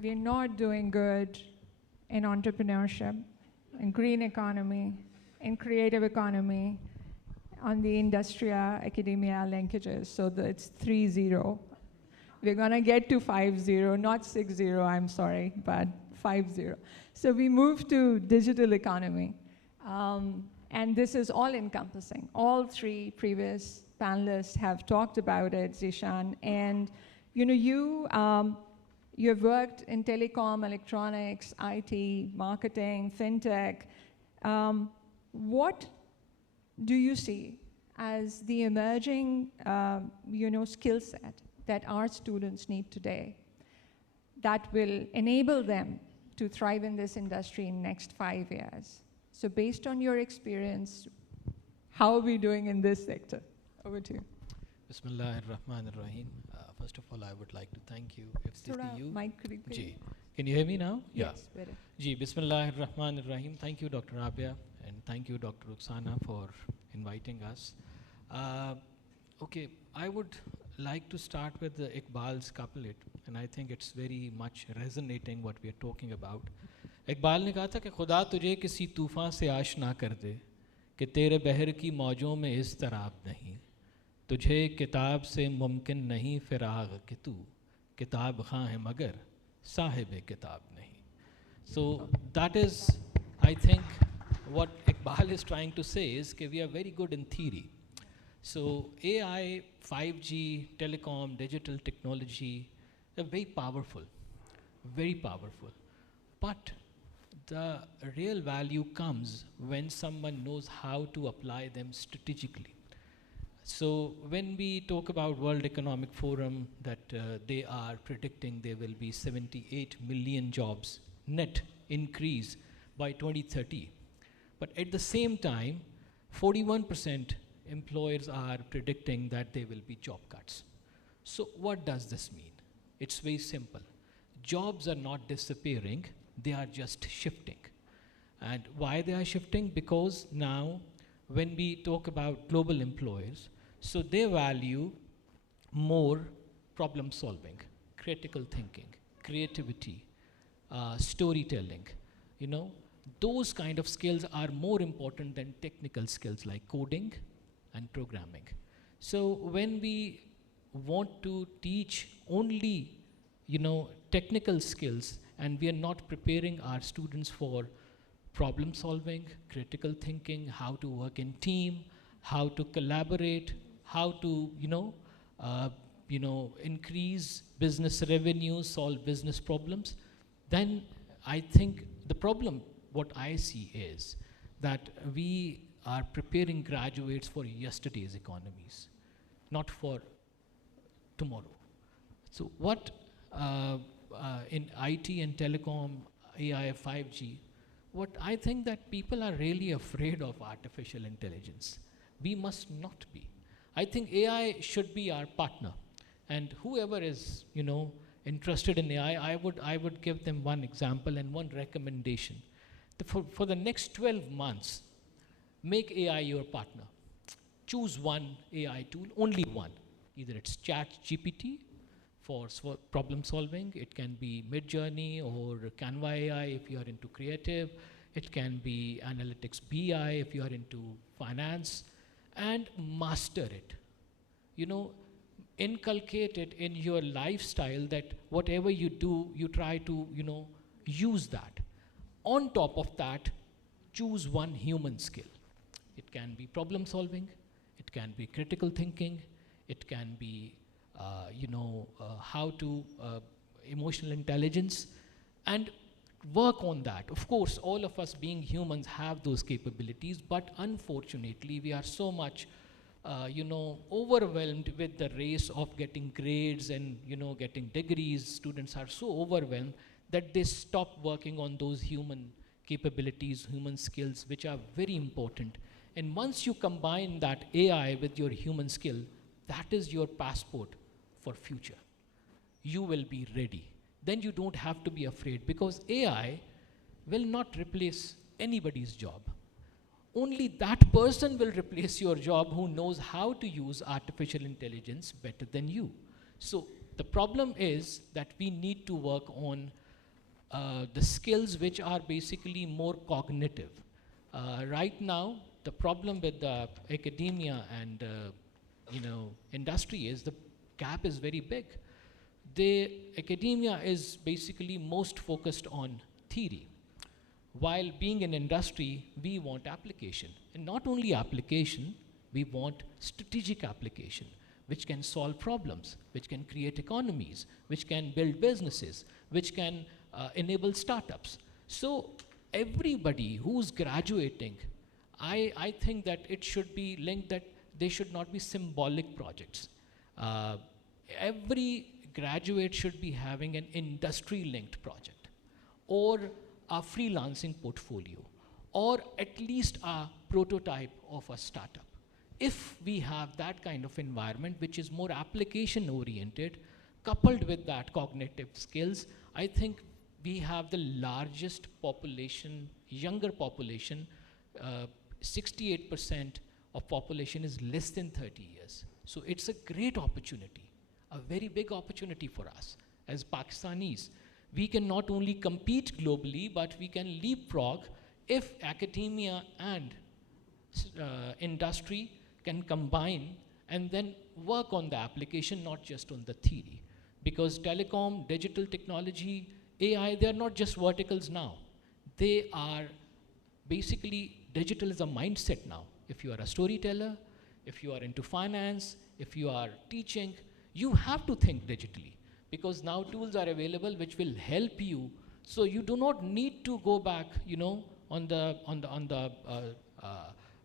We're not doing good in entrepreneurship, in green economy, in creative economy, on the industrial academia linkages. So it's 3-0. We're going to get to 5-0, not 6-0, I'm sorry, but 5-0. So we move to digital economy. And this is all encompassing. All three previous panelists have talked about it, Zeshan. And you have worked in telecom, electronics, IT, marketing, fintech. What do you see as the emerging skill set that our students need today that will enable them to thrive in this industry in the next 5 years? So based on your experience, how are we doing in this sector? Over to you. Bismillahirrahmanirrahim. First of all, I would like to thank you. If this is you, Ji. Can you hear me now? Yes, better. Ji, Bismillahirrahmanirrahim. Thank you, Dr. Rabia, and thank you, Dr. Ruxana, for inviting us. Okay, I would like to start with the Iqbal's couplet, and I think it's very much resonating what we are talking about. Iqbal ने कहा था कि खुदा तुझे किसी तूफ़ान से आशना कर दे कि तेरे बहर की मौजों में इज़्तिराब नहीं, तुझे किताब से मुमकिन नहीं फ़िराग़ कि तू किताब ख़ां है मगर साहिब किताब नहीं. So that is, I think, what Iqbal is trying to say is that we are very good in theory. So AI, 5G, telecom, digital technology, they're very powerful, but the real value comes when someone knows how to apply them strategically. So when we talk about World Economic Forum that they are predicting there will be 78 million jobs net increase by 2030. But at the same time, 41% employers are predicting that there will be job cuts. So what does this mean? It's very simple. Jobs are not disappearing, they are just shifting. And why they are shifting? Because now when we talk about global employers, so they value more problem solving, critical thinking, creativity, storytelling. Those kind of skills are more important than technical skills like coding and programming. So when we want to teach only technical skills, and we are not preparing our students for problem solving, critical thinking, how to work in team, how to collaborate, how to increase business revenue, solve business problems, then I think the problem, what I see is that we are preparing graduates for yesterday's economies, not for tomorrow. So what in IT and telecom, AI, 5G, what I think that people are really afraid of artificial intelligence. We must not be. I think AI should be our partner, and whoever is interested in AI, I would give them one example and one recommendation. For the next 12 months, make AI your partner. Choose one AI tool, only one. Either it's ChatGPT for problem solving, it can be Midjourney or Canva AI if you are into creative, it can be Analytics BI if you are into finance, and master it. Inculcate it in your lifestyle that whatever you do, you try to use that. On top of that, choose one human skill. It can be problem solving, it can be critical thinking, it can be how to emotional intelligence, and work on that. Of course, all of us being humans have those capabilities, but unfortunately, we are so much overwhelmed with the race of getting grades and getting degrees. Students are so overwhelmed that they stop working on those human capabilities, human skills, which are very important. And once you combine that AI with your human skill, that is your passport for future. You will be ready. Then you don't have to be afraid, because AI will not replace anybody's job. Only that person will replace your job who knows how to use artificial intelligence better than you. So The problem is that we need to work on the skills which are basically more cognitive. Right now, the problem with academia and industry is the gap is very big. The academia is basically most focused on theory, while being in industry, we want application. And not only application, we want strategic application, which can solve problems, which can create economies, which can build businesses, which can enable startups. So everybody who's graduating, I think that it should be linked that they should not be symbolic projects. Every graduate should be having an industry-linked project, or a freelancing portfolio, or at least a prototype of a startup. If we have that kind of environment, which is more application-oriented, coupled with that cognitive skills, I think we have the largest population, younger population. 68% of population is less than 30 years. So it's a great opportunity, a very big opportunity for us as Pakistanis. We can not only compete globally, but we can leapfrog if academia and industry can combine and then work on the application, not just on the theory. Because telecom, digital technology, AI, they're not just verticals now. They are basically, digital is a mindset now. If you are a storyteller, if you are into finance, if you are teaching, you have to think digitally. Because now tools are available which will help you, so you do not need to go back, on the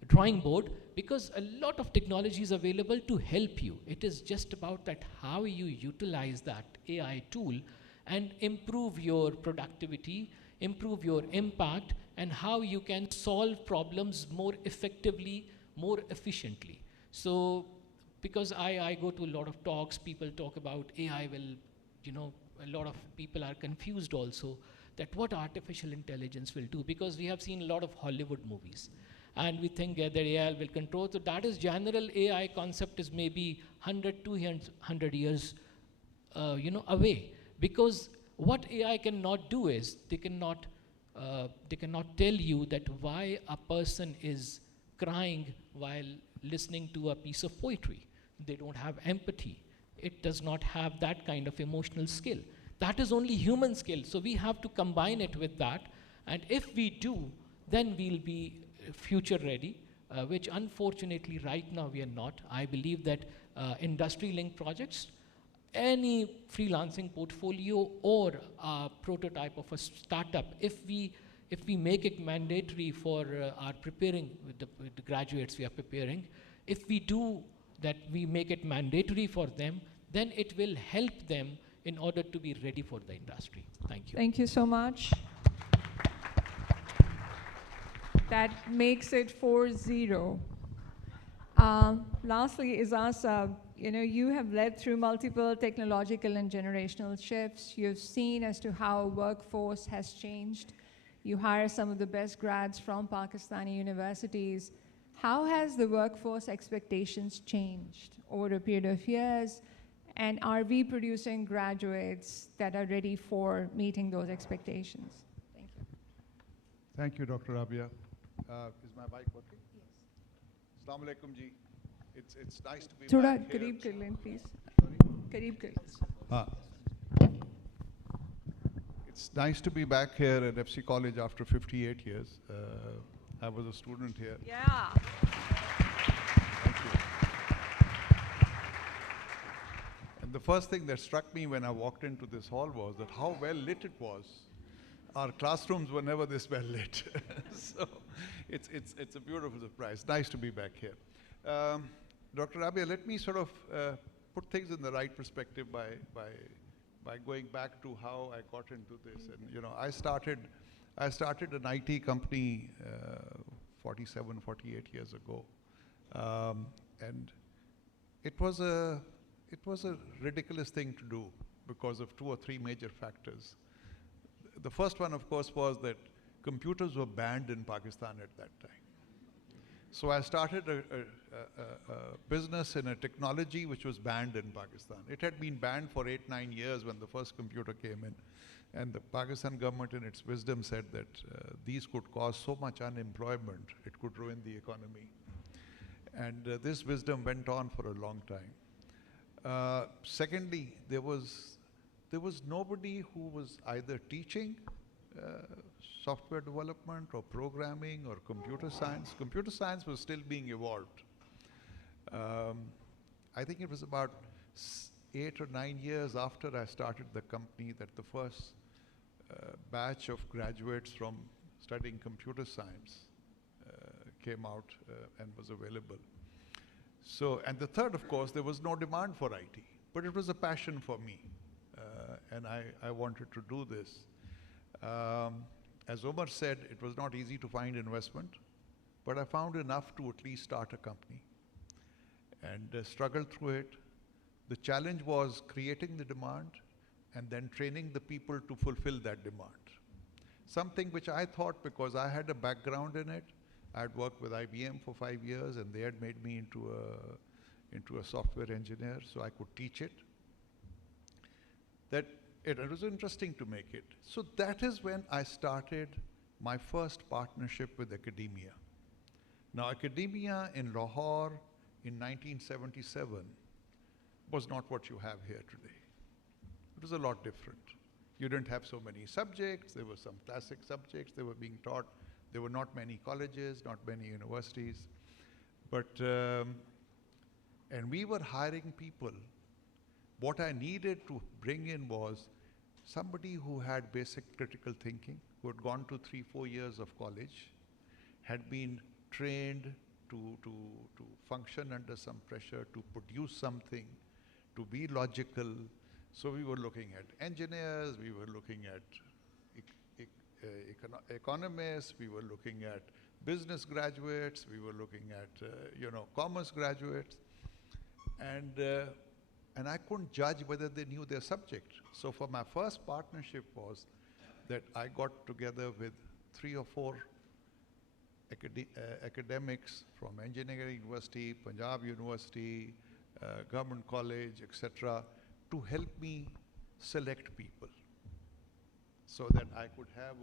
drawing board, because a lot of technology is available to help you. It is just about that how you utilize that AI tool and improve your productivity, improve your impact, and how you can solve problems more effectively, more efficiently. So, because I go to a lot of talks, people talk about AI will, a lot of people are confused also that what artificial intelligence will do, because we have seen a lot of Hollywood movies and we think that AI will control. So that is general AI concept is maybe 100, 200 years away, because what AI cannot do is they cannot tell you that why a person is crying while listening to a piece of poetry. They don't have empathy. It does not have that kind of emotional skill. That is only human skill. So we have to combine it with that. And if we do, then we'll be future ready, which unfortunately right now we are not. I believe that industry-linked projects, any freelancing portfolio or a prototype of a startup, if we make it mandatory for our preparing with the graduates we are preparing, if we do that, we make it mandatory for them, then it will help them in order to be ready for the industry. Thank you. Thank you so much. That makes it 4-0. Lastly, Aezaz, you have led through multiple technological and generational shifts. You've seen as to how workforce has changed. You hire some of the best grads from Pakistani universities. How has the workforce expectations changed over a period of years? And are we producing graduates that are ready for meeting those expectations? Thank you. Thank you, Dr. Rabia. Is my mic working? Yes. Assalamu alaikum ji. It's nice to be Thoda back here. kareeb kar lein, please. Sorry? Kareeb kar. It's nice to be back here at FC College after 58 years. I was a student here. Yeah. Thank you. And the first thing that struck me when I walked into this hall was that how well lit it was. Our classrooms were never this well lit. So it's a beautiful surprise. Nice to be back here. Dr. Rabia, let me sort of put things in the right perspective by going back to how I got into this. And I started an IT company 47, 48 years ago. And it was a ridiculous thing to do because of 2 or 3 major factors. The first one, of course, was that computers were banned in Pakistan at that time. So I started a business in a technology which was banned in Pakistan. It had been banned for 8-9 years when the first computer came in. And the Pakistan government in its wisdom said that these could cause so much unemployment, it could ruin the economy. And this wisdom went on for a long time. Secondly, there was nobody who was either teaching software development or programming or computer science. Computer science was still being evolved. I think it was about 8 or 9 years after I started the company that the first batch of graduates from studying computer science came out and was available. So, and the third, of course, there was no demand for IT, but it was a passion for me, and I wanted to do this. As Omar said, it was not easy to find investment, but I found enough to at least start a company and struggled through it. The challenge was creating the demand and then training the people to fulfill that demand. Something which I thought, because I had a background in it, I had worked with IBM for 5 years and they had made me into a software engineer, so I could teach it. That it was interesting to make it. So that is when I started my first partnership with academia. Now, academia in Lahore in 1977 was not what you have here today. It was a lot different. You didn't have so many subjects. There were some classic subjects they were being taught. There were not many colleges, not many universities. But, and we were hiring people. What I needed to bring in was somebody who had basic critical thinking, who had gone to 3-4 years of college, had been trained to function under some pressure, to produce something, to be logical. So we were looking at engineers, we were looking at economists, we were looking at business graduates, we were looking at commerce graduates, and I couldn't judge whether they knew their subject. So for my first partnership was that I got together with 3 or 4 academics from Engineering University, Punjab University, Government College, etc., to help me select people so that I could have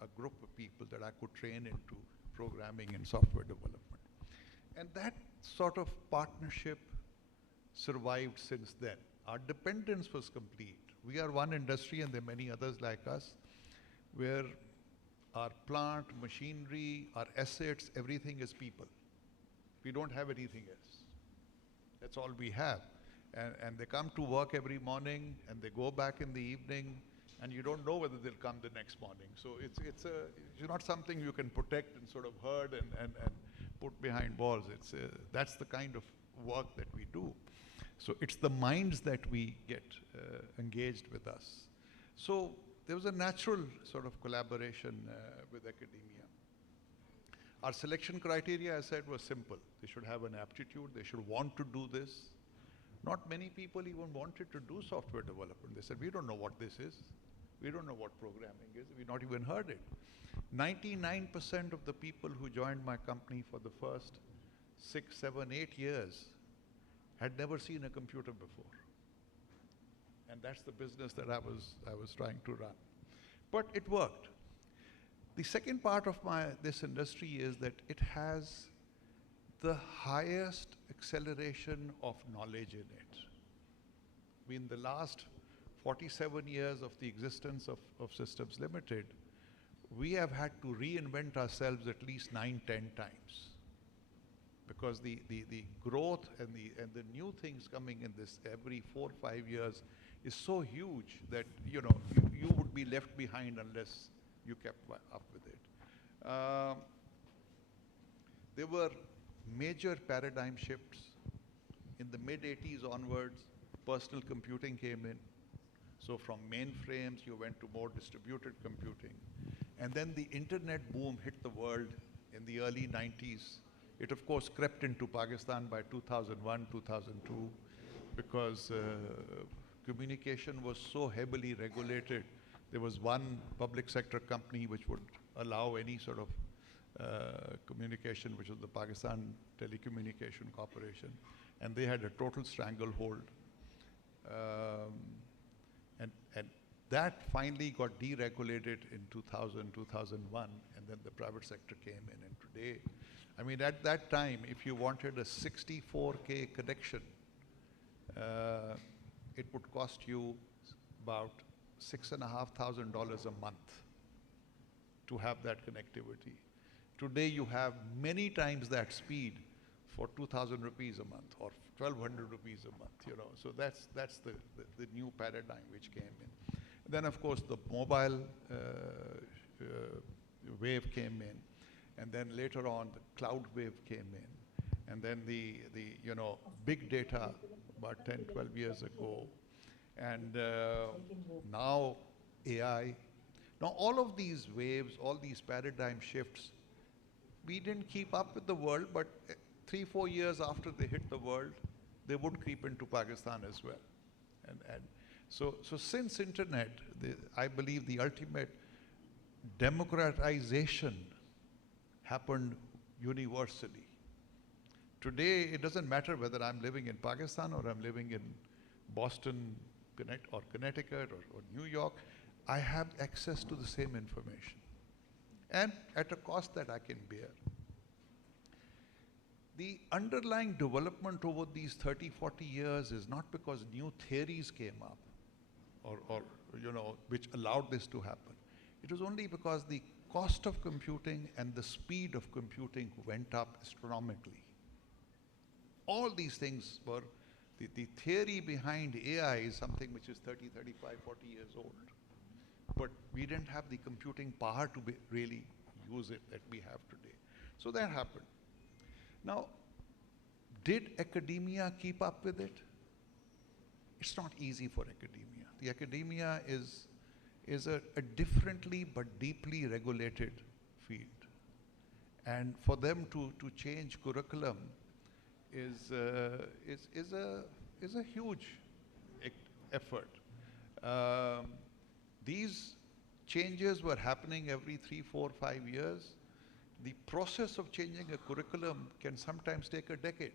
a group of people that I could train into programming and software development. And that sort of partnership survived since then. Our dependence was complete. We are one industry, and there are many others like us, where our plant, machinery, our assets, everything is people. We don't have anything else. That's all we have. And they come to work every morning, and they go back in the evening, and you don't know whether they'll come the next morning. So it's not something you can protect and sort of herd and put behind walls. That's the kind of work that we do. So it's the minds that we get engaged with us. So there was a natural sort of collaboration with academia. Our selection criteria, I said, was simple. They should have an aptitude. They should want to do this. Not many people even wanted to do software development. They said, we don't know what this is. We don't know what programming is. We've not even heard it. 99% of the people who joined my company for the first 6, 7, 8 years had never seen a computer before. And that's the business that I was trying to run. But it worked. The second part of this industry is that it has the highest acceleration of knowledge in it. In the last 47 years of the existence of Systems Limited, we have had to reinvent ourselves at least 9, 10 times. Because the growth and the new things coming in this every 4 or 5 years is so huge that you would be left behind unless you kept up with it. There were major paradigm shifts. In the mid-80s onwards, personal computing came in. So from mainframes, you went to more distributed computing. And then the internet boom hit the world in the early 90s. It, of course, crept into Pakistan by 2001, 2002, because communication was so heavily regulated. There was one public sector company which would allow any sort of Communication, which was the Pakistan Telecommunication Corporation, and they had a total stranglehold. And that finally got deregulated in 2000, 2001, and then the private sector came in. And today, I mean, at that time, if you wanted a 64K connection, it would cost you about $6,500 a month to have that connectivity. Today, you have many times that speed for 2,000 rupees a month or 1,200 rupees a month, you know. So that's the new paradigm which came in. Then, of course, the mobile wave came in, and then later on, the cloud wave came in, and then the you know, big data about 10, 12 years ago, and now AI. Now, all of these waves, all these paradigm shifts, we didn't keep up with the world, but 3, 4 years after they hit the world, they would creep into Pakistan as well. And so since internet, I believe the ultimate democratization happened universally. Today, it doesn't matter whether I'm living in Pakistan or I'm living in Boston or Connecticut or New York, I have access to the same information, and at a cost that I can bear. The underlying development over these 30, 40 years is not because new theories came up or you know, which allowed this to happen. It was only because the cost of computing and the speed of computing went up astronomically. All these things were, the theory behind AI is something which is 30, 35, 40 years old. But we didn't have the computing power to really use it that we have today. So that happened. Now, did academia keep up with it? It's not easy for academia. The academia is a differently but deeply regulated field. And for them to change curriculum is a huge effort. These changes were happening every 3, 4, 5 years. The process of changing a curriculum can sometimes take a decade.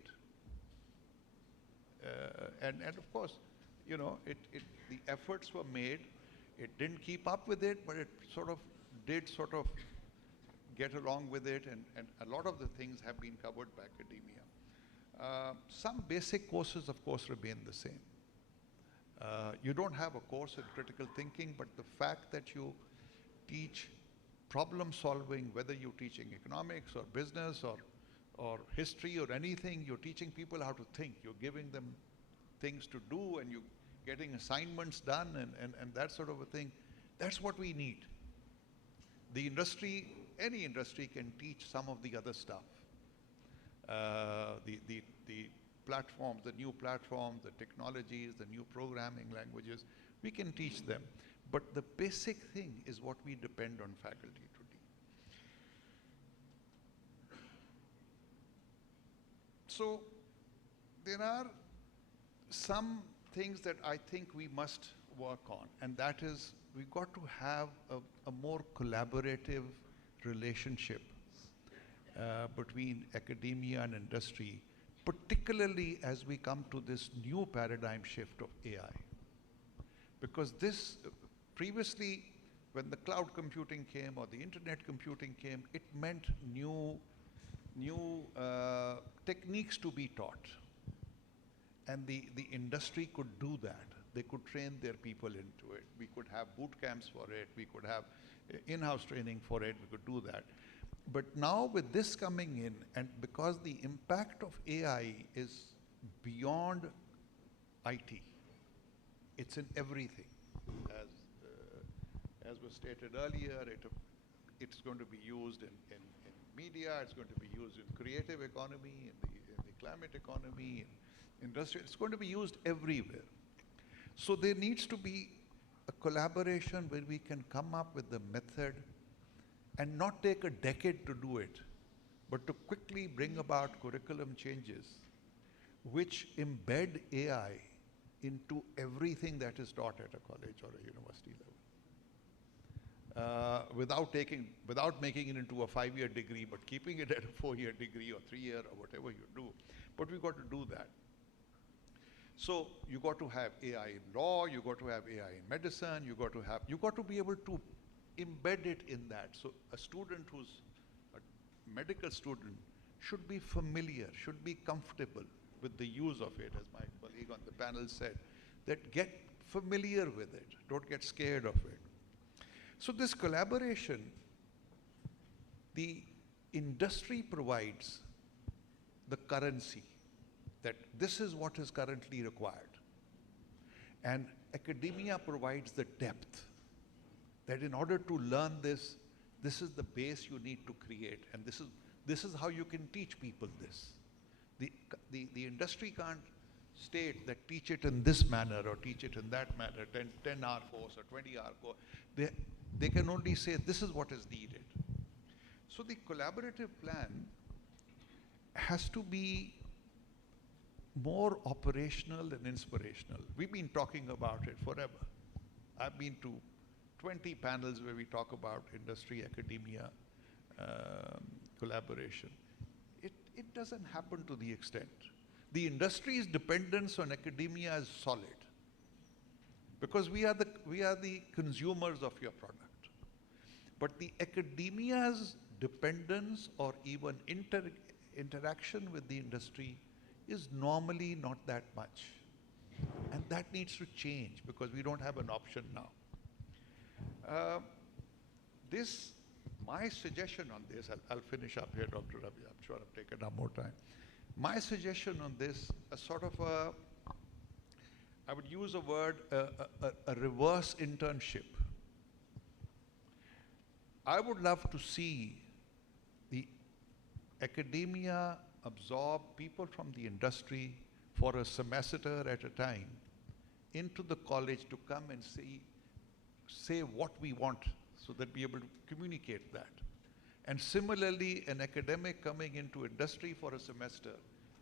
And of course, you know, the efforts were made. It didn't keep up with it, but it did get along with it, and a lot of the things have been covered by academia. Some basic courses, of course, remain the same. You don't have a course in critical thinking, but the fact that you teach problem solving, whether you're teaching economics or business or history or anything, you're teaching people how to think. You're giving them things to do, and you're getting assignments done and that sort of a thing. That's what we need. The industry, any industry can teach some of the other stuff. The platforms, the new platforms, the technologies, the new programming languages, we can teach them. But the basic thing is what we depend on faculty to do. So there are some things that I think we must work on, and that is we've got to have a more collaborative relationship between academia and industry, particularly as we come to this new paradigm shift of AI. Because this, previously, when the cloud computing came or the internet computing came, it meant new techniques to be taught. And the industry could do that. They could train their people into it. We could have boot camps for it. We could have in-house training for it. We could do that. But now with this coming in, and because the impact of AI is beyond IT, it's in everything. As was stated earlier, it's going to be used in media, it's going to be used in creative economy, in the climate economy, in industry. It's going to be used everywhere. So there needs to be a collaboration where we can come up with the method and not take a decade to do it, but to quickly bring about curriculum changes which embed AI into everything that is taught at a college or a university without making it into a 5-year degree, but keeping it at a 4-year degree or 3-year or whatever you do. But we've got to do that. So you got to have AI in law, you got to have AI in medicine, you got to be able to embed it in that. So a student who's a medical student should be familiar, should be comfortable with the use of it, as my colleague on the panel said, that get familiar with it, don't get scared of it. So this collaboration, the industry provides the currency, that this is what is currently required. And academia provides the depth, that in order to learn this, this is the base you need to create, and this is how you can teach people this. The industry can't state that teach it in this manner or teach it in that manner, 10-hour course or 20-hour course. They can only say this is what is needed. So the collaborative plan has to be more operational and inspirational. We've been talking about it forever. I've been to 20 panels where we talk about industry, academia, collaboration. It doesn't happen to the extent. The industry's dependence on academia is solid, because we are the consumers of your product. But the academia's dependence or even interaction with the industry is normally not that much. And that needs to change, because we don't have an option now. My suggestion on this, I'll finish up here, Dr. Ravi, I'm sure I've taken up more time. My suggestion on this, a sort of I would use a word, a reverse internship. I would love to see the academia absorb people from the industry for a semester at a time into the college to come and say what we want, so that we are able to communicate that. And similarly, an academic coming into industry for a semester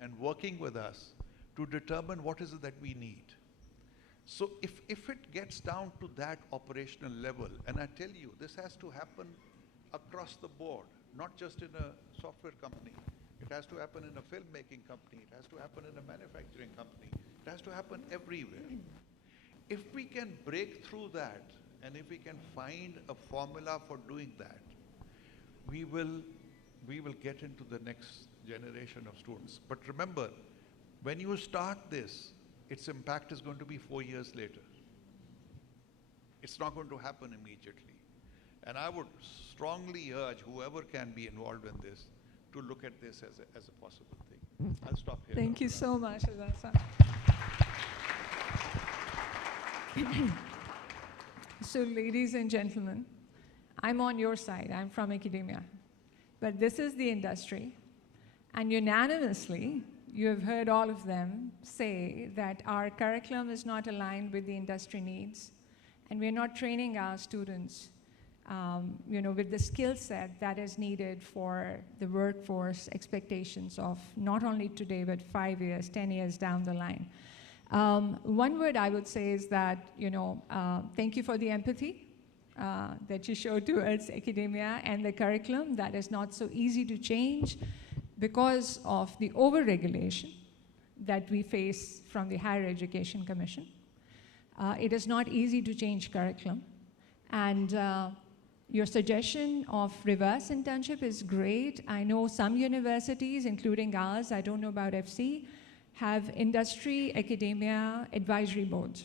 and working with us to determine what is it that we need. So if it gets down to that operational level, and I tell you, this has to happen across the board, not just in a software company. It has to happen in a filmmaking company. It has to happen in a manufacturing company. It has to happen everywhere. If we can break through that, and if we can find a formula for doing that, we will get into the next generation of students. But remember, when you start this, its impact is going to be 4 years later. It's not going to happen immediately. And I would strongly urge whoever can be involved in this to look at this as a possible thing. I'll stop here. Thank you so much, Aezaz. So, ladies and gentlemen, I'm on your side. I'm from academia. But this is the industry. And unanimously, you have heard all of them say that our curriculum is not aligned with the industry needs. And we're not training our students with the skill set that is needed for the workforce expectations of not only today, but 5 years, 10 years down the line. One word I would say is that, thank you for the empathy that you show towards academia and the curriculum. That is not so easy to change because of the over-regulation that we face from the Higher Education Commission. It is not easy to change curriculum. And your suggestion of reverse internship is great. I know some universities, including ours, I don't know about FC, have industry academia advisory boards,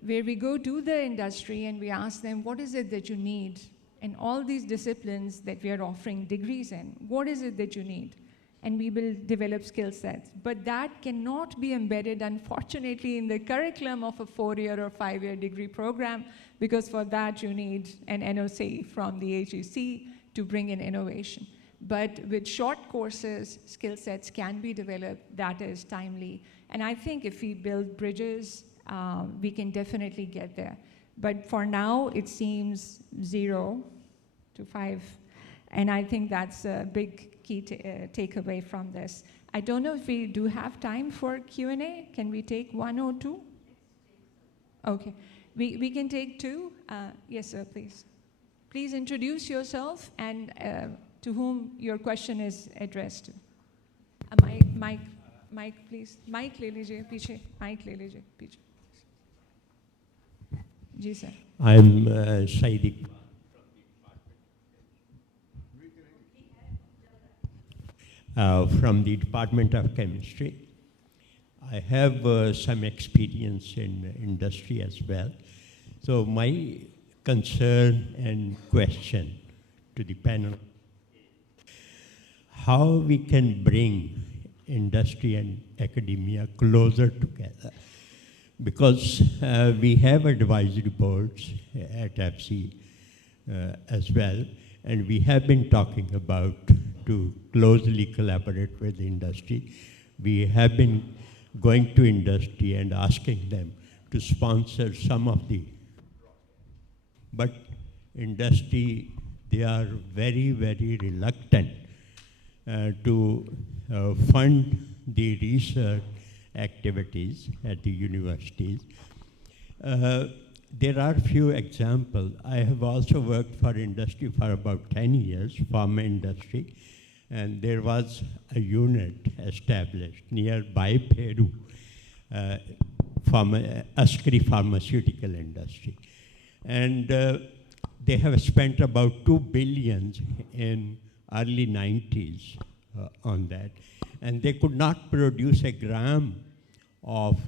where we go to the industry and we ask them, what is it that you need in all these disciplines that we are offering degrees in? What is it that you need? And we will develop skill sets. But that cannot be embedded, unfortunately, in the curriculum of a 4-year or 5-year degree program, because for that you need an NOC from the AGC to bring in innovation. But with short courses, skill sets can be developed that is timely. And I think if we build bridges, we can definitely get there. But for now, it seems 0 to 5. And I think that's a big key takeaway from this. I don't know if we do have time for Q&A. Can we take 1 or 2? Okay. We can take 2. Yes, sir, please. Please introduce yourself and to whom your question is addressed to. Mic, please. Mic ले लीजिए पीछे. Mic ले लीजिए पीछे. जी sir. I'm Saidi. From the Department of Chemistry. I have some experience in industry as well. So my concern and question to the panel, how we can bring industry and academia closer together? Because we have advisory boards at FC as well, and we have been talking about to closely collaborate with the industry. We have been going to industry and asking them to sponsor some of the, but industry, they are very, very reluctant to fund the research activities at the universities. There are few examples. I have also worked for industry for about 10 years, pharma industry, and there was a unit established nearby Peru, Askari pharmaceutical industry. And they have spent about 2 billion in early 90s on that. And they could not produce a gram of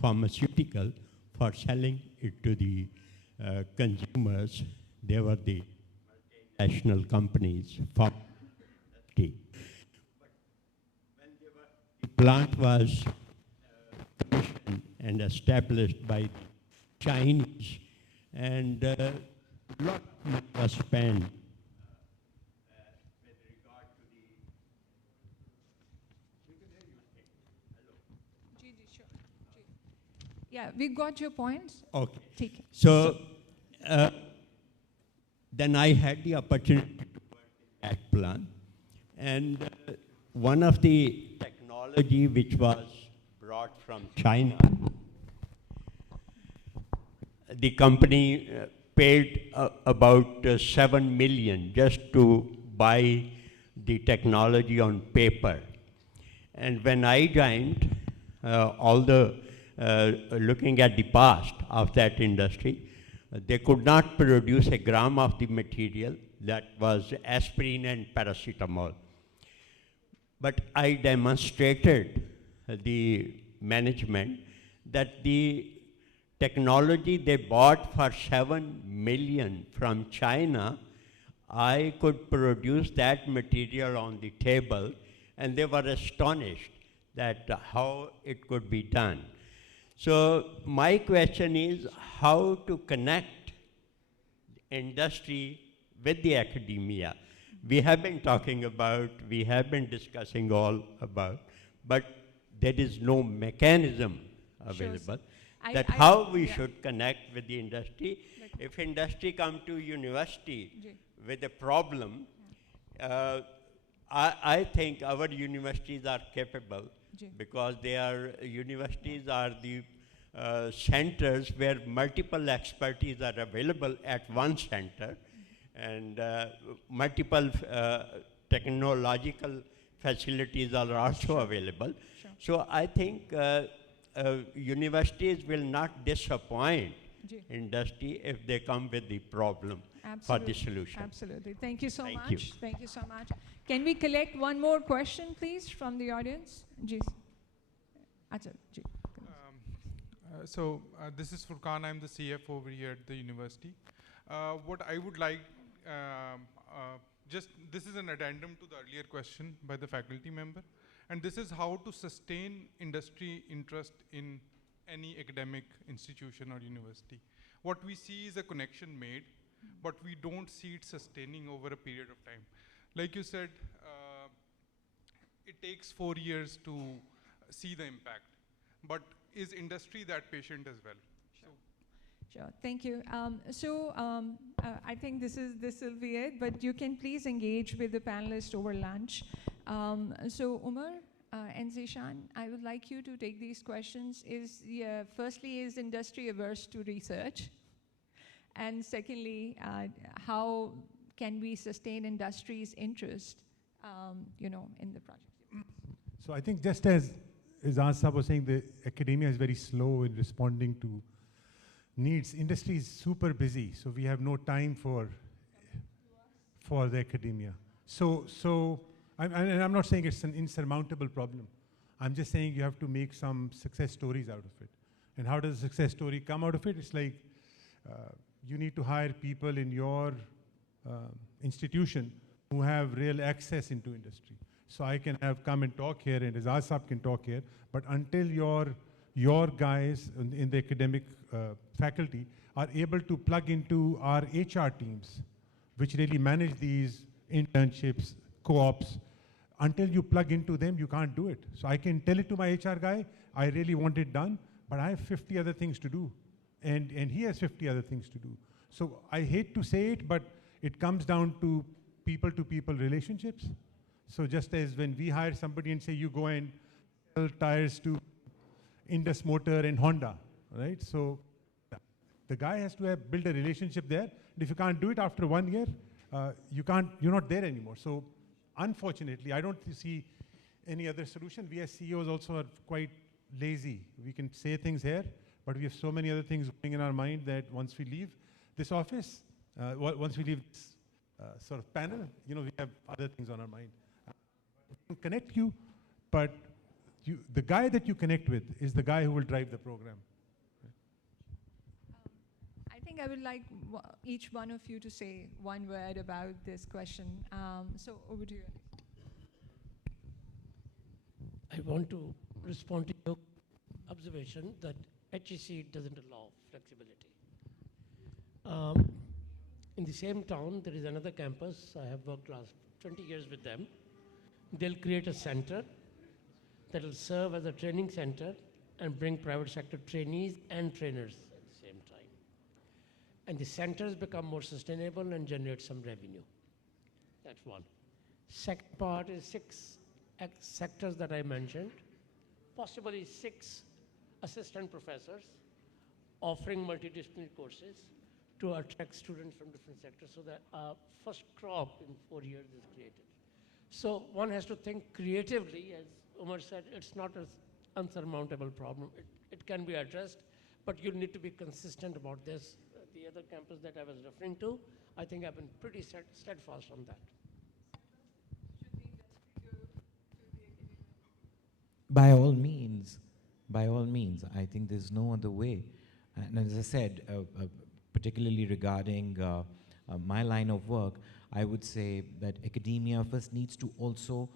pharmaceutical for selling it to the consumers. They were the national companies. The plant was commissioned and established by Chinese, and a lot of money was spent with regard to the. Yeah, we got your points. Okay. Take it. So then I had the opportunity to work in that plan. And one of the technology which was brought from China, the company paid about 7 million just to buy the technology on paper. And when I joined, looking at the past of that industry, they could not produce a gram of the material that was aspirin and paracetamol. But I demonstrated the management that the technology they bought for 7 million from China, I could produce that material on the table, and they were astonished that how it could be done. So my question is how to connect industry with the academia. We have been talking about, we have been discussing all about, but there is no mechanism available. Sure, how we should connect with the industry. If industry come to university with a problem, I think our universities are capable because universities are the centers where multiple expertise are available at one center, and multiple technological facilities are also available. Sure. So I think universities will not disappoint industry if they come with the problem for the solution. Absolutely. Thank you so much. You. Thank you so much. Can we collect one more question, please, from the audience? Ji. Achal, ji. This is Furqan. I'm the CF over here at the university. What I would like, this is an addendum to the earlier question by the faculty member, and this is how to sustain industry interest in any academic institution or university. What we see is a connection made, but we don't see it sustaining over a period of time. Like you said, it takes 4 years to see the impact, but is industry that patient as well? Sure, thank you. I think this will be it, but you can please engage with the panelists over lunch. So Umar and Zeshan, I would like you to take these questions. Firstly, is industry averse to research? And secondly, how can we sustain industry's interest, in the project? So I think just as Aezaz was saying, the academia is very slow in responding to needs. Industry is super busy, so we have no time for the academia. So I'm not saying it's an insurmountable problem. I'm just saying you have to make some success stories out of it. And how does a success story come out of it? It's like you need to hire people in your institution who have real access into industry. So I can have come and talk here, and Aezaz can talk here, but until your guys in the academic faculty are able to plug into our HR teams, which really manage these internships, co-ops, until you plug into them, you can't do it. So I can tell it to my HR guy, I really want it done, but I have 50 other things to do. And he has 50 other things to do. So I hate to say it, but it comes down to people-to-people relationships. So just as when we hire somebody and say, you go and sell tires to Indus Motor and Honda, right? So the guy has to build a relationship there. And if you can't do it after 1 year, you're not there anymore. So unfortunately, I don't see any other solution. We as CEOs also are quite lazy. We can say things here, but we have so many other things going in our mind that once we leave this office, once we leave this sort of panel, we have other things on our mind. We can connect you, but the guy that you connect with is the guy who will drive the program. I think I would like each one of you to say one word about this question. So over to you. I want to respond to your observation that HEC doesn't allow flexibility. In the same town, there is another campus. I have worked last 20 years with them. They'll create a center that will serve as a training center and bring private sector trainees and trainers at the same time. And the centers become more sustainable and generate some revenue. That's one. Second part is 6 sectors that I mentioned, possibly 6 assistant professors offering multidisciplinary courses to attract students from different sectors so that our first crop in 4 years is created. So one has to think creatively. As Umar said, it's not an unsurmountable problem. It can be addressed, but you need to be consistent about this. The other campus that I was referring to, I think I've been pretty steadfast on that. By all means, I think there's no other way. And as I said, particularly regarding my line of work, I would say that academia first needs to also,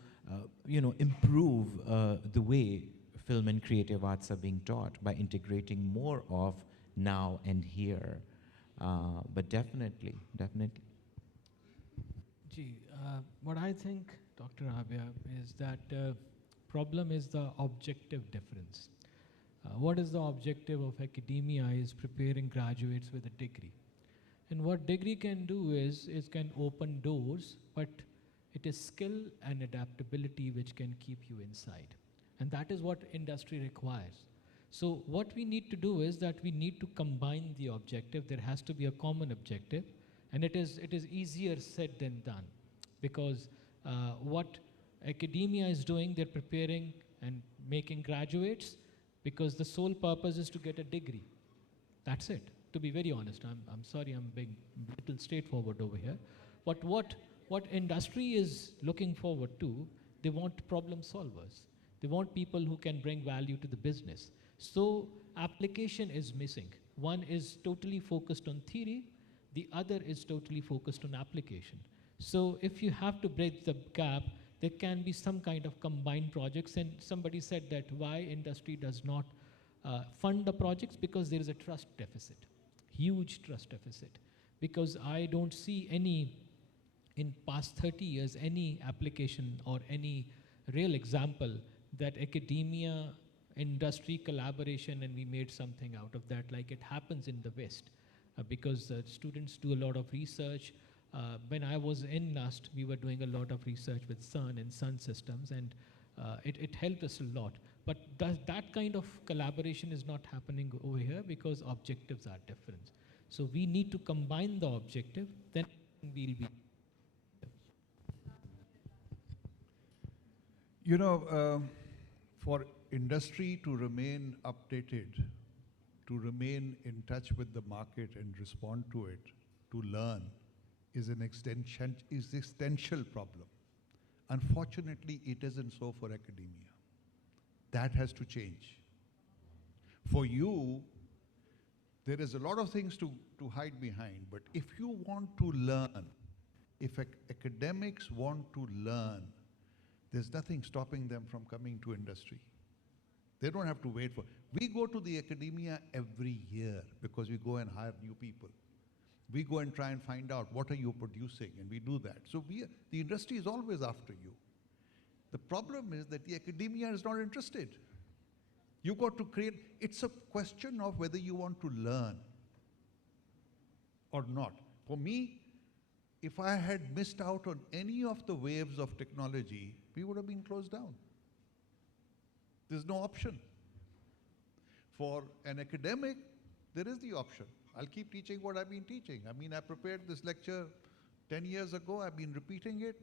improve the way film and creative arts are being taught by integrating more of now and here. But definitely. Gee, what I think, Dr. Abia, is that problem is the objective difference. What is the objective of academia is preparing graduates with a degree. And what degree can do is can open doors, but it is skill and adaptability which can keep you inside. And that is what industry requires. So what we need to do is that we need to combine the objective. There has to be a common objective, and it is easier said than done, because what academia is doing, they're preparing and making graduates because the sole purpose is to get a degree. That's it. To be very honest, I'm sorry, I'm being a little straightforward over here. But what industry is looking forward to, they want problem solvers. They want people who can bring value to the business. So application is missing. One is totally focused on theory, the other is totally focused on application. So if you have to bridge the gap, there can be some kind of combined projects. And somebody said that why industry does not fund the projects, because there is a trust deficit, huge trust deficit. Because I don't see any, in past 30 years, any application or any real example that academia, industry collaboration, and we made something out of that like it happens in the West. Because students do a lot of research. When I was in NUST, we were doing a lot of research with Sun and Sun systems, and it helped us a lot. But that kind of collaboration is not happening over here because objectives are different. So we need to combine the objective, then we'll be. You know, for industry to remain updated, to remain in touch with the market and respond to it, to learn, is an existential problem. Unfortunately, it isn't so for academia. That has to change. For you, there is a lot of things to hide behind, but if you want to learn, if academics want to learn, there's nothing stopping them from coming to industry. They don't have to wait for. We go to the academia every year because we go and hire new people. We go and try and find out what are you producing, and we do that. So the industry is always after you. The problem is that the academia is not interested. You got to create, it's a question of whether you want to learn or not. For me, if I had missed out on any of the waves of technology, we would have been closed down. There's no option. For an academic, there is the option. I'll keep teaching what I've been teaching. I mean, I prepared this lecture 10 years ago. I've been repeating it.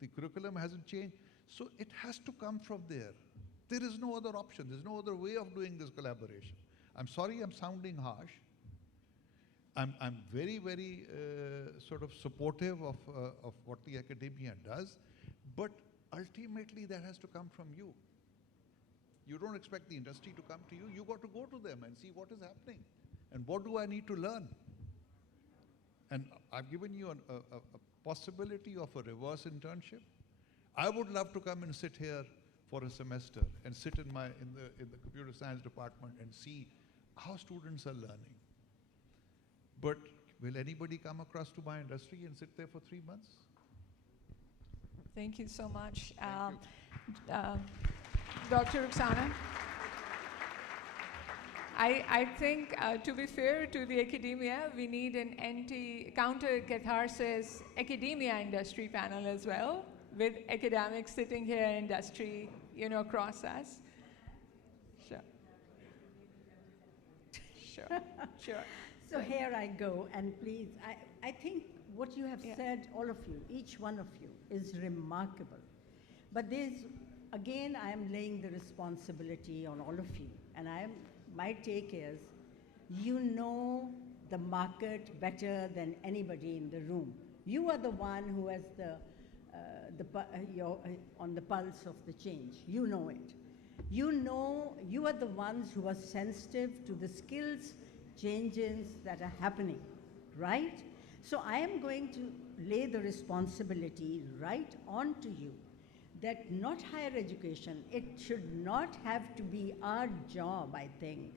The curriculum hasn't changed. So it has to come from there. There is no other option. There's no other way of doing this collaboration. I'm sorry I'm sounding harsh. I'm very, very sort of supportive of what the academia does, but ultimately that has to come from you. You don't expect the industry to come to you. You got to go to them and see what is happening and what do I need to learn. And I've given you a possibility of a reverse internship. I would love to come and sit here for a semester and sit in the computer science department and see how students are learning. But will anybody come across to my industry and sit there for 3 months? Thank you so much. Thank Dr. Rukhsana, I think, to be fair to the academia, we need an counter-catharsis academia industry panel as well, with academics sitting here, industry, across us. Sure. Sure, sure. So here I go, and please, I think what you have said, all of you, each one of you, is remarkable. But again, I am laying the responsibility on all of you, and my take is, you know the market better than anybody in the room. You are the one who has on the pulse of the change. You know it. You are the ones who are sensitive to the skills changes that are happening, right? So I am going to lay the responsibility right onto you that not higher education, it should not have to be our job, I think,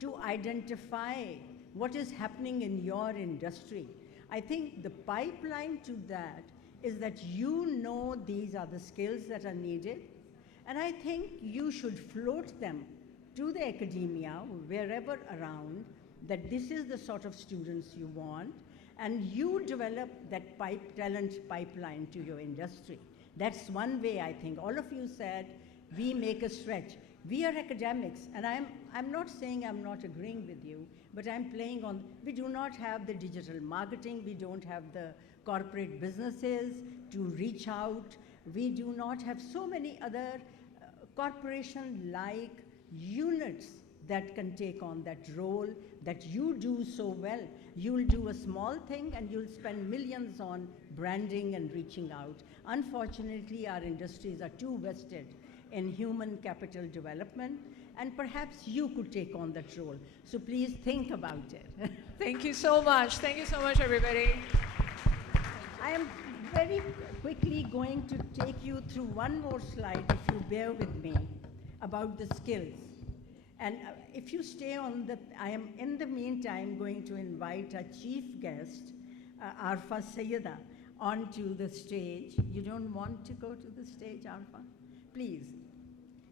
to identify what is happening in your industry. I think the pipeline to that is that you know these are the skills that are needed, and I think you should float them to the academia, wherever around, that this is the sort of students you want, and you develop that talent pipeline to your industry. That's one way, I think. All of you said, we make a stretch. We are academics, and I'm not saying I'm not agreeing with you, but I'm playing on, we do not have the digital marketing, we don't have the corporate businesses to reach out, we do not have so many other corporation-like units that can take on that role that you do so well. You'll do a small thing and you'll spend millions on branding and reaching out. Unfortunately, our industries are too vested in human capital development, and perhaps you could take on that role. So please think about it. Thank you so much. Thank you so much, everybody. I am very quickly going to take you through one more slide, if you bear with me, about the skills. And if you stay on I am in the meantime going to invite our chief guest, Arfa Sayyida, onto the stage. You don't want to go to the stage, Arfa? Please.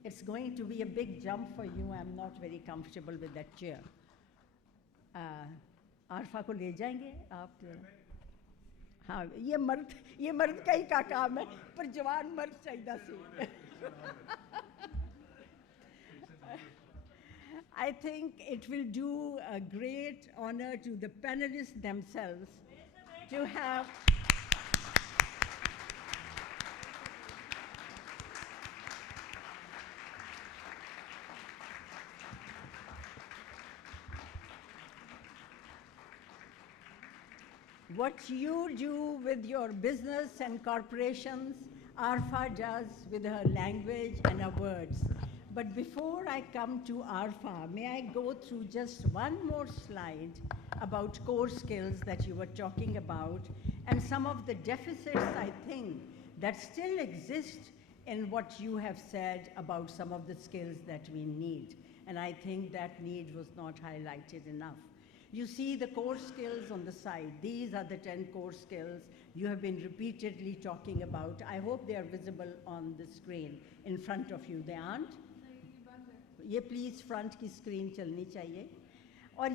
It's going to be a big jump for you. I'm not very comfortable with that chair. Arfa को ले जाएंगे आप? हाँ, ये मर्द का ही का काम है, पर जवान मर्द चाहिए सी. I think it will do a great honor to the panelists themselves to have. What you do with your business and corporations, ARFA does with her language and her words. But before I come to ARFA, may I go through just one more slide about core skills that you were talking about and some of the deficits, I think, that still exist in what you have said about some of the skills that we need. And I think that need was not highlighted enough. You see the core skills on the side. These are the 10 core skills you have been repeatedly talking about. I hope they are visible on the screen in front of you. They aren't? ये please front की screen चलनी चाहिए. और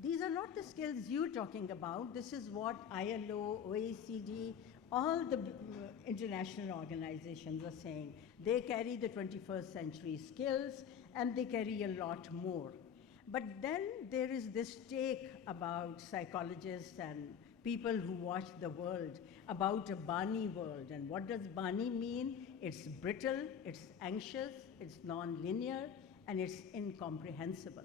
these are not the skills you're talking about. This is what ILO, OECD, all the international organizations are saying. They carry the 21st century skills and they carry a lot more. But then there is this take about psychologists and people who watch the world about a Bani world. And what does Bani mean? It's brittle, it's anxious, it's non-linear, and it's incomprehensible.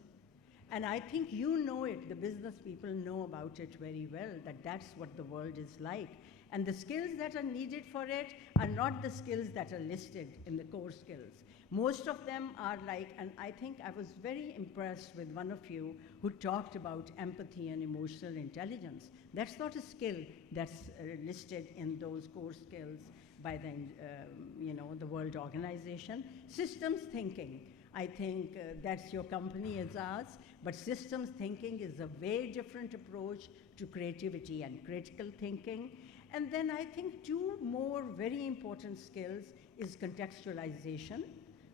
And I think you know it, the business people know about it very well, that that's what the world is like. And the skills that are needed for it are not the skills that are listed in the core skills. Most of them are like, and I think I was very impressed with one of you who talked about empathy and emotional intelligence. That's not a skill that's listed in those core skills by the World Organization. Systems thinking, I think that's your company, Aezaz, but systems thinking is a very different approach to creativity and critical thinking. And then I think two more very important skills is contextualization,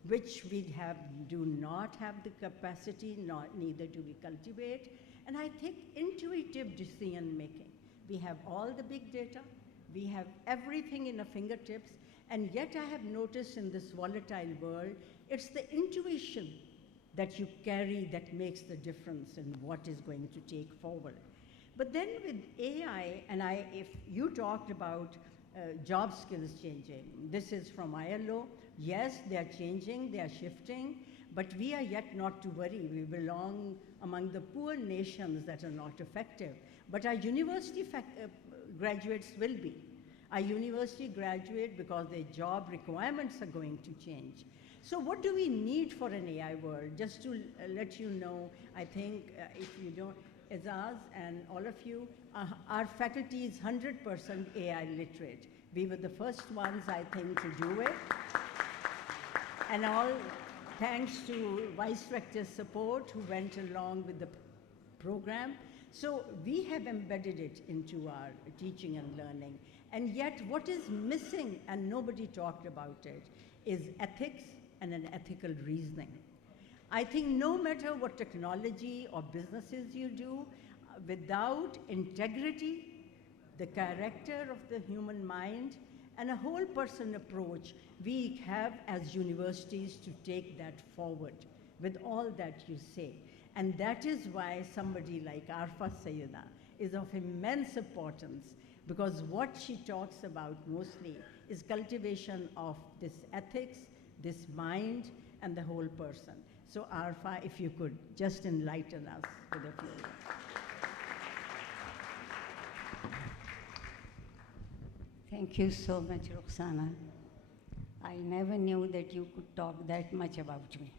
which we do not have the capacity, neither do we cultivate. And I think intuitive decision making. We have all the big data, we have everything in our fingertips, and yet I have noticed in this volatile world, it's the intuition that you carry that makes the difference in what is going to take forward. But then with AI, and if you talked about job skills changing, this is from ILO. Yes, they are changing, they are shifting, but we are yet not to worry. We belong among the poor nations that are not effective. But our university graduates will be. Our university graduate because their job requirements are going to change. So what do we need for an AI world? Just to let you know, I think if you don't, Aezaz and all of you, our faculty is 100% AI literate. We were the first ones, I think, to do it. And all thanks to Vice Rector's support who went along with the program. So we have embedded it into our teaching and learning. And yet what is missing, and nobody talked about it, is ethics and an ethical reasoning. I think no matter what technology or businesses you do, without integrity, the character of the human mind, and a whole person approach, we have as universities to take that forward with all that you say. And that is why somebody like Arfa Sayyida is of immense importance, because what she talks about mostly is cultivation of this ethics, this mind, and the whole person. So Arfa, if you could just enlighten us with a few words. Thank you so much, Roxana. I never knew that you could talk that much about me.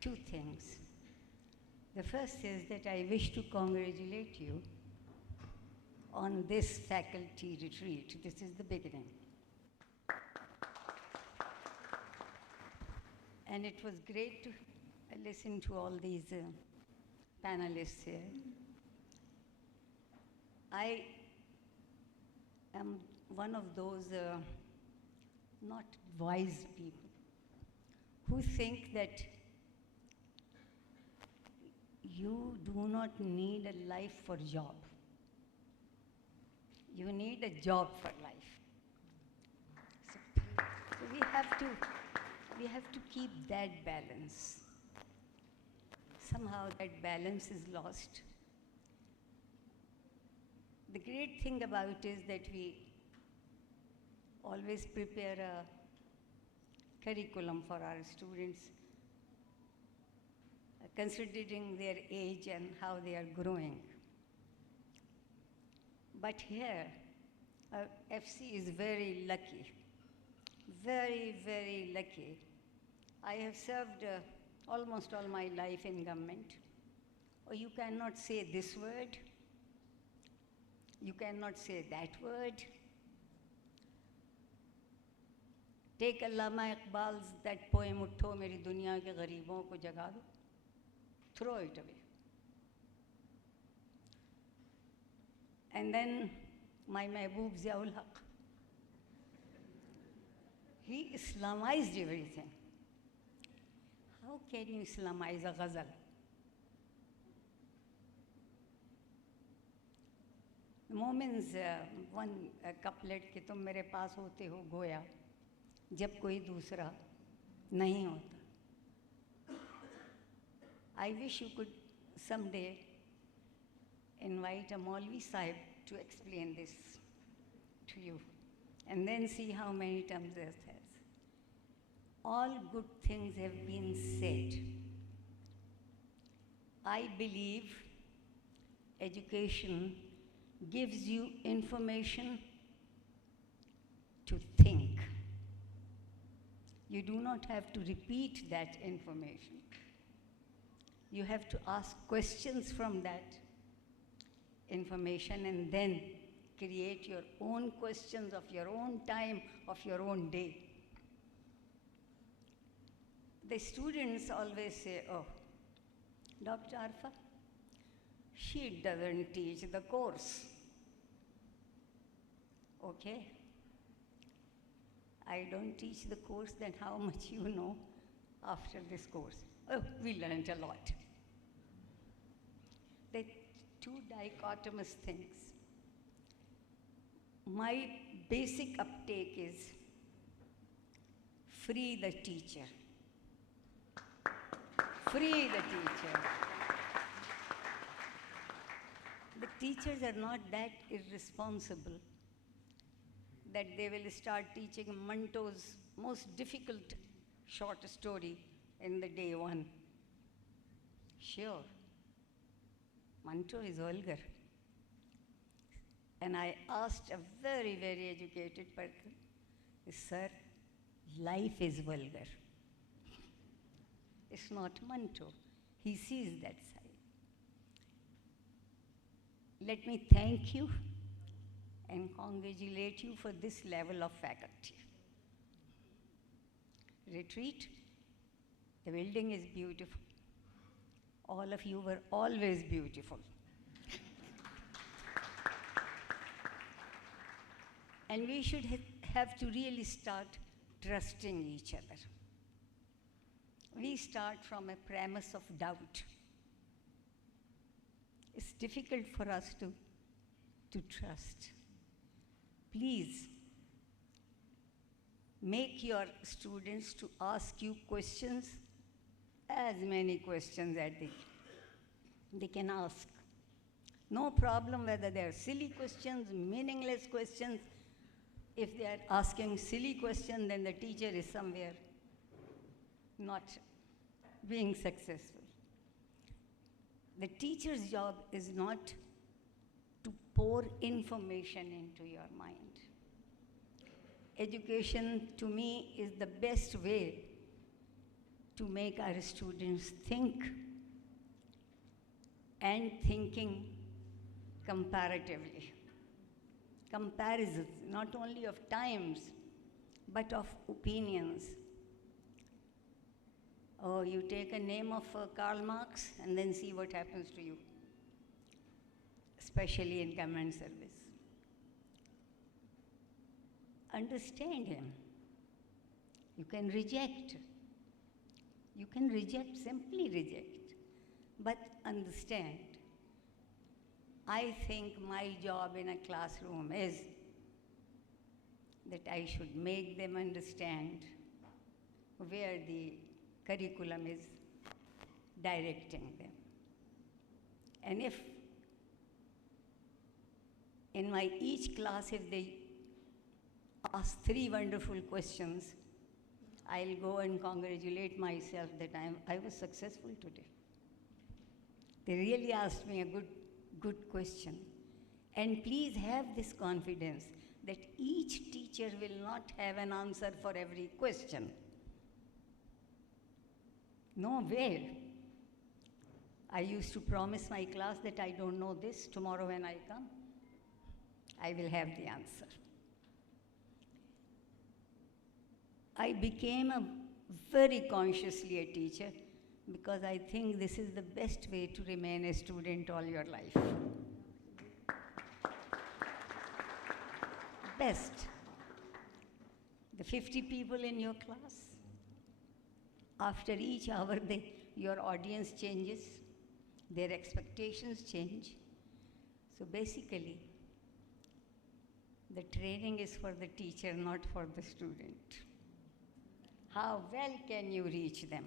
Two things. The first is that I wish to congratulate you on this faculty retreat. This is the beginning. And it was great to listen to all these panelists here. I am one of those not wise people who think that you do not need a life for job. You need a job for life. So we we have to keep that balance. Somehow that balance is lost. The great thing about it is that we always prepare a curriculum for our students, considering their age and how they are growing. But here, FC is very lucky, very, very lucky. I have served almost all my life in government. Oh, you cannot say this word, you cannot say that word. Take Allama Iqbal's that poem, Utho Meri Duniya ke Gareebon ko jaga do. Throw it away. And then my Mehboob Ziaul Haq, he Islamized everything. How can you Islamize a ghazal? Moments, one couplet कि तुम मेरे पास होते हो गोया जब कोई दूसरा नहीं होता. I wish you could someday invite a Maulvi Sahib to explain this to you, and then see how many times it has. All good things have been said. I believe education gives you information to think. You do not have to repeat that information. You have to ask questions from that information and then create your own questions of your own time, of your own day. The students always say, oh, Dr. Arfa, she doesn't teach the course. Okay. I don't teach the course, then how much you know after this course? Oh, we learned a lot. The two dichotomous things. My basic uptake is free the teacher. Free the teacher. The teachers are not that irresponsible that they will start teaching Manto's most difficult short story in the day one. Sure, Manto is vulgar. And I asked a very, very educated person, sir, life is vulgar. It's not Manto. He sees that side. Let me thank you and congratulate you for this level of faculty. Retreat, the building is beautiful. All of you were always beautiful. And we should have to really start trusting each other. We start from a premise of doubt. It's difficult for us to trust. Please, make your students to ask you questions, as many questions as they can ask. No problem whether they are silly questions, meaningless questions. If they are asking silly questions, then the teacher is somewhere not being successful. The teacher's job is not to pour information into your mind. Education, to me, is the best way to make our students think, and thinking comparatively. Comparisons, not only of times, but of opinions. Oh, you take a name of Karl Marx and then see what happens to you, especially in government service. Understand him. You can reject. You can reject, simply reject, but understand. I think my job in a classroom is that I should make them understand where the curriculum is directing them. And if in my each class, if they ask 3 wonderful questions, I'll go and congratulate myself that I was successful today. They really asked me a good question. And please have this confidence that each teacher will not have an answer for every question. No way. I used to promise my class that I don't know this. Tomorrow when I come, I will have the answer. I became very consciously a teacher because I think this is the best way to remain a student all your life. Best. The 50 people in your class, after each hour, your audience changes, their expectations change. So basically, the training is for the teacher, not for the student. How well can you reach them?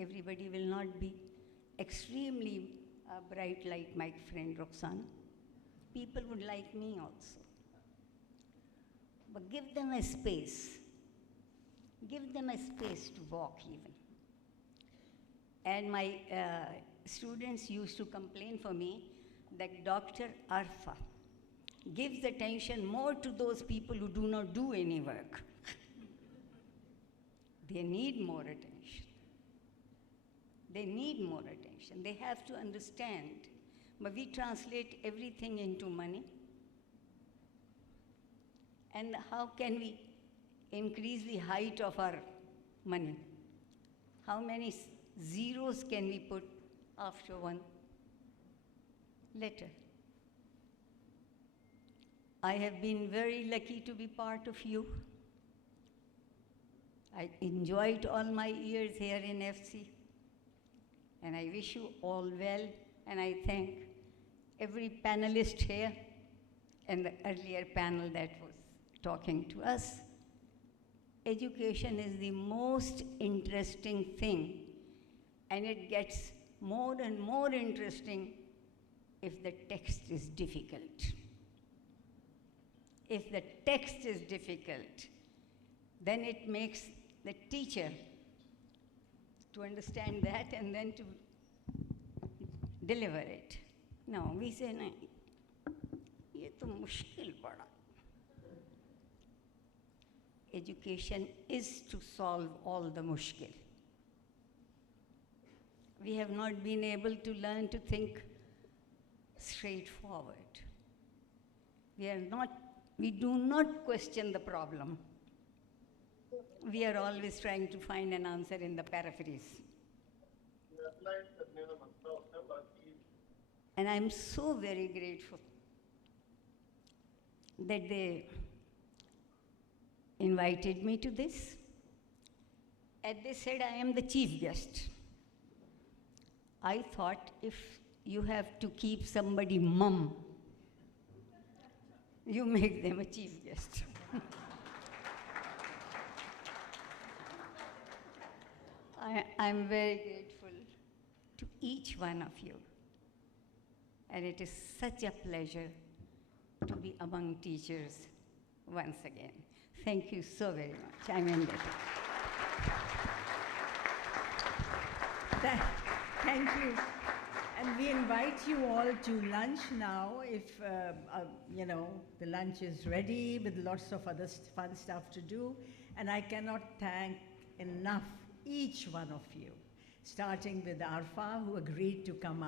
Everybody will not be extremely bright like my friend Roxana. People would like me also. But give them a space. Give them a space to walk even. And my students used to complain for me that Dr. Arfa gives attention more to those people who do not do any work. They need more attention. They need more attention. They have to understand. But we translate everything into money. And how can we increase the height of our money? How many zeros can we put after one letter? I have been very lucky to be part of you. I enjoyed all my years here in FC. And I wish you all well. And I thank every panelist here and the earlier panel that was talking to us. Education is the most interesting thing. And it gets more and more interesting if the text is difficult. If the text is difficult, then it makes the teacher to understand that and then to deliver it. No, we say, no, ye to mushkil pada. Education is to solve all the mushkil. We have not been able to learn to think straightforward. We do not question the problem. We are always trying to find an answer in the peripheries. And I'm so very grateful that they invited me to this. And they said I am the chief guest. I thought if you have to keep somebody mum, you make them a chief guest. I'm very grateful to each one of you. And it is such a pleasure to be among teachers once again. Thank you so very much. I'm ended. Thank you. And we invite you all to lunch now if, the lunch is ready with lots of other fun stuff to do. And I cannot thank enough each one of you, starting with Arfa, who agreed to come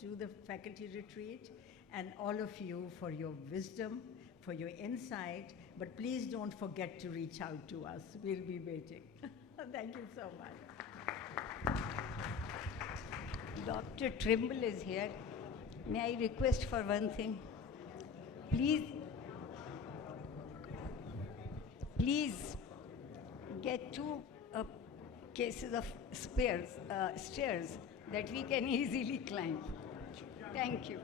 to the faculty retreat, and all of you for your wisdom, for your insight. But please don't forget to reach out to us. We'll be waiting. Thank you so much. Dr. Trimble is here. May I request for one thing? Please get 2 cases of stairs that we can easily climb. Thank you.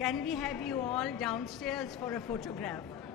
Can we have you all downstairs for a photograph?